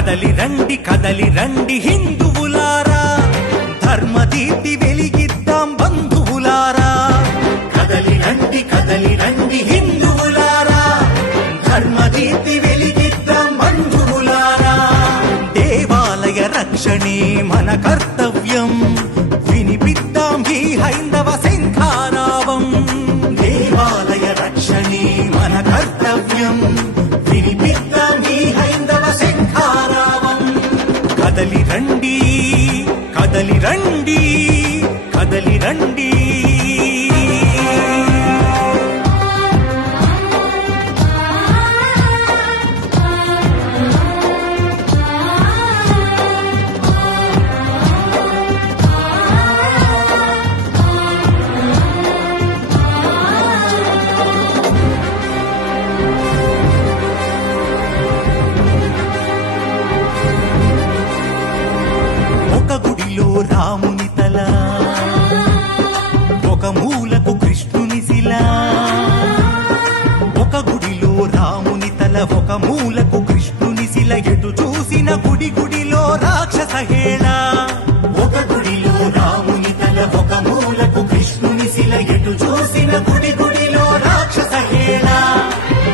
కదలి రండి హిందువులారా, ధర్మదీప్తి వెలిగిద్దాం బంధువులారా. కదలి రండి హిందువులారా, ధర్మదీప్తి వెలిగిద్దాం బంధువులారా. దేవాలయ రక్షణే మన కర్తవ్యం, వినిపిద్దాం ఈ హైందవ శంఖారావం. దేవాలయ రక్షణే మన కర్తవ్యం, వినిపిద్దాం ఈ హైందవ శంఖారావం. కదలి రండి కదలి రండి. ఒక గుడిలో రాముని తల, ఒక మూలకు కృష్ణుని శిల. ఒక గుడిలో రాముని తల, ఒక మూలకు కృష్ణుని శిల. ఎటు చూసిన గుడిలో రాక్షస హేళ. ఒక గుడిలో రాముని తల, ఒక మూలకు కృష్ణుని శిల. ఎటు చూసిన గుడిలో రాక్షస హేళ.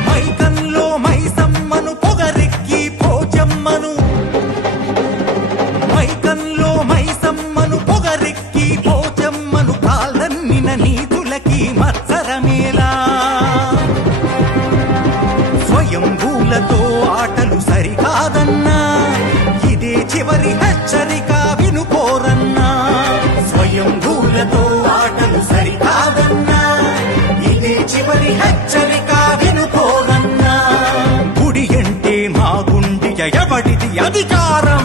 మైకంలో మైసమ్మను పొగరెక్కి పోచమ్మను, మైకంలో మైసమ్మను పొగరెక్కి పోచమ్మను. కాళ్ళన్నిన నీతులకి మత్సరమేలా. స్వయంభూలతో ఆటలు సరికాదన్నా, ఇదే చివరి హెచ్చరిక వినుకోరన్నా. స్వయంభూలతో ఆటలు సరికాదన్నా, ఇదే చివరి హెచ్చరిక వినుకోరన్నా. గుడి అంటే మా గుండె ఎవడిది అధికారం.